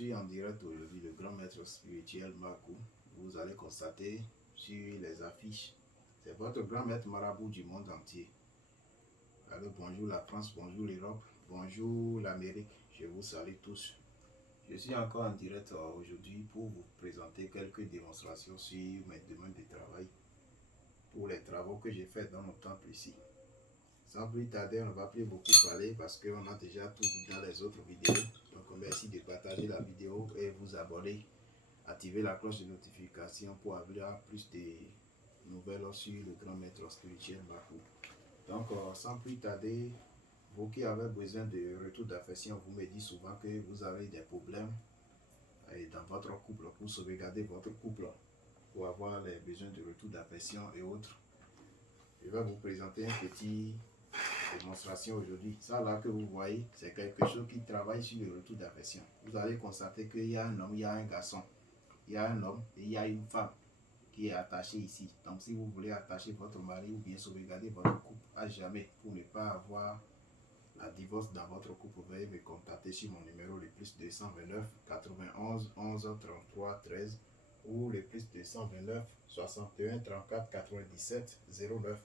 suis en direct aujourd'hui, le grand maître spirituel Makou. Vous allez constater sur les affiches, c'est votre grand maître marabout du monde entier. Alors bonjour la France, bonjour l'Europe, bonjour l'Amérique, je vous salue tous. Je suis encore en direct aujourd'hui pour vous présenter quelques démonstrations sur mes domaines de travail pour les travaux que j'ai faits dans mon temple ici. Sans plus tarder, on ne va plus beaucoup parler parce qu'on a déjà tout dit dans les autres vidéos. Donc merci de partager la vidéo et vous abonner, activer la cloche de notification pour avoir plus de nouvelles sur le grand maître spirituel Makou. Donc sans plus tarder, vous qui avez besoin de retour d'affection, vous me dites souvent que vous avez des problèmes dans votre couple, pour sauvegarder votre couple, pour avoir les besoins de retour d'affection et autres. Je vais vous présenter un petit démonstration aujourd'hui. Ça là que vous voyez, c'est quelque chose qui travaille sur le retour d'affection. Vous allez constater qu'il y a un homme, il y a un garçon, il y a un homme et il y a une femme qui est attachée ici. Donc si vous voulez attacher votre mari ou bien sauvegarder votre couple à jamais pour ne pas avoir la divorce dans votre couple, veuillez me contacter sur mon numéro le plus 229 91 11 33 13 ou le plus 229 61 34 97 09.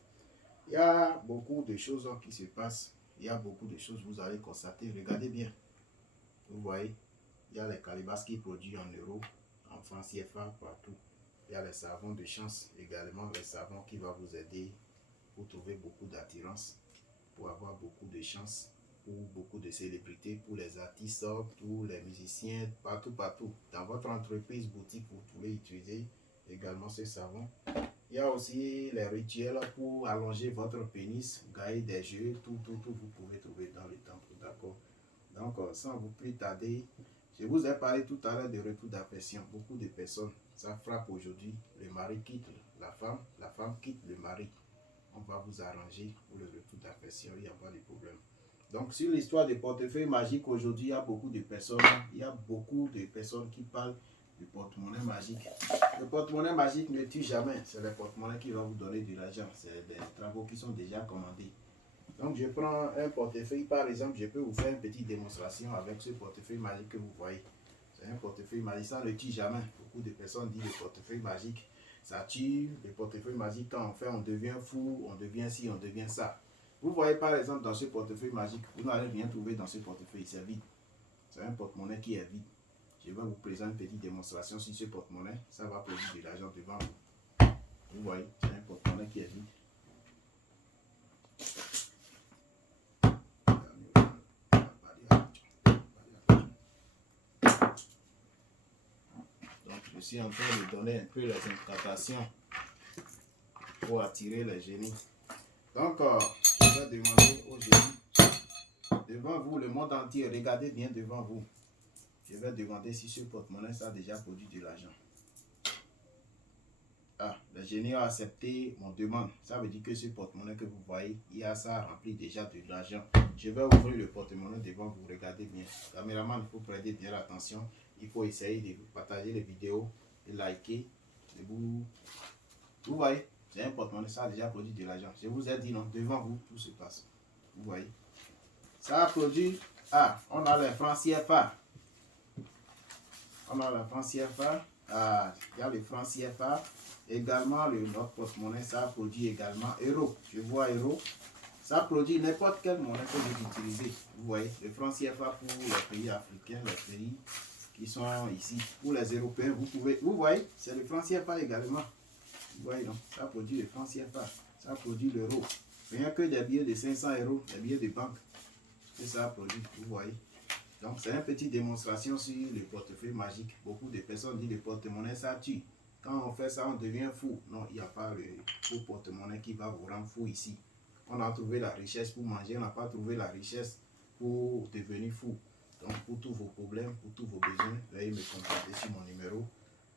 Il y a beaucoup de choses qui se passent. Il y a beaucoup de choses, vous allez constater. Regardez bien. Vous voyez, il y a les calibas qui produisent en euros, en francs CFA, partout. Il y a les savons de chance également, les savons qui vont vous aider pour trouver beaucoup d'attirance, pour avoir beaucoup de chance, pour beaucoup de célébrités, pour les artistes, pour les musiciens, partout, partout. Dans votre entreprise, boutique, vous pouvez utiliser également ces savons. Il y a aussi les rituels pour allonger votre pénis, gagner des jeux, tout vous pouvez trouver dans le temple, d'accord? Donc, sans vous plus tarder, je vous ai parlé tout à l'heure de retour d'affection. Beaucoup de personnes, ça frappe aujourd'hui. Le mari quitte la femme quitte le mari. On va vous arranger pour le retour d'affection, il n'y a pas de problème. Donc, sur l'histoire des portefeuilles magiques, aujourd'hui, il y a beaucoup de personnes qui parlent du porte-monnaie magique. Le porte-monnaie magique ne tue jamais. C'est le porte-monnaie qui va vous donner de l'argent. C'est des travaux qui sont déjà commandés. Donc, je prends un portefeuille. Par exemple, je peux vous faire une petite démonstration avec ce portefeuille magique que vous voyez. C'est un portefeuille magique. Ça ne tue jamais. Beaucoup de personnes disent le portefeuille magique, ça tue. Le portefeuille magique, quand on fait, on devient fou, on devient ci, on devient ça. Vous voyez par exemple dans ce portefeuille magique, vous n'allez rien trouver dans ce portefeuille. C'est vide. C'est un porte-monnaie qui est vide. Je vais vous présenter une petite démonstration sur ce porte-monnaie. Ça va produire de l'argent devant vous. Vous voyez, c'est un porte-monnaie qui est vide. Donc, je suis en train de donner un peu les incantations pour attirer les génies. Donc, je vais demander aux génies, devant vous, le monde entier, regardez bien devant vous. Je vais demander si ce porte-monnaie ça a déjà produit de l'argent. Ah, le génie a accepté mon demande. Ça veut dire que ce porte-monnaie que vous voyez, il y a ça rempli déjà de l'argent. Je vais ouvrir le porte-monnaie devant vous. Regardez bien. Caméraman, il faut prêter bien attention. Il faut essayer de partager les vidéos, de liker. Vous voyez, c'est un porte-monnaie, ça a déjà produit de l'argent. Je vous ai dit non, devant vous, tout se passe. Vous voyez. Ça a produit. Ah, on a les francs CFA. On a la franc CFA. Ah, il y a le franc CFA. Également, notre porte-monnaie, ça produit également euro. Je vois euro. Ça produit n'importe quelle monnaie que vous utilisez. Vous voyez, le franc CFA pour les pays africains, les pays qui sont ici. Pour les Européens, vous voyez, c'est le franc CFA également. Vous voyez, non? Ça produit le franc CFA. Ça produit l'euro. Rien que des billets de 500 euros, des billets de banque. Que ça produit, vous voyez. Donc, c'est une petite démonstration sur le portefeuille magique. Beaucoup de personnes disent que le porte-monnaie, ça tue. Quand on fait ça, on devient fou. Non, il n'y a pas le faux porte-monnaie qui va vous rendre fou ici. On a trouvé la richesse pour manger, on n'a pas trouvé la richesse pour devenir fou. Donc, pour tous vos problèmes, pour tous vos besoins, veuillez me contacter sur mon numéro.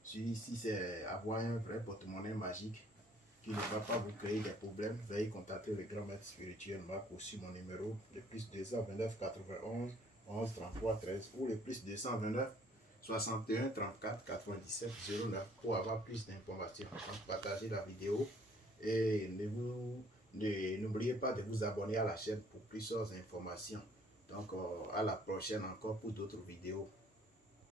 Si c'est avoir un vrai porte-monnaie magique qui ne va pas vous créer des problèmes, veuillez contacter le grand maître spirituel Makou sur mon numéro, le plus 229 91 11 33 13 ou le plus 229 61 34 97 09 pour avoir plus d'informations. Partagez la vidéo et n'oubliez pas de vous abonner à la chaîne pour plusieurs informations. Donc à la prochaine encore pour d'autres vidéos.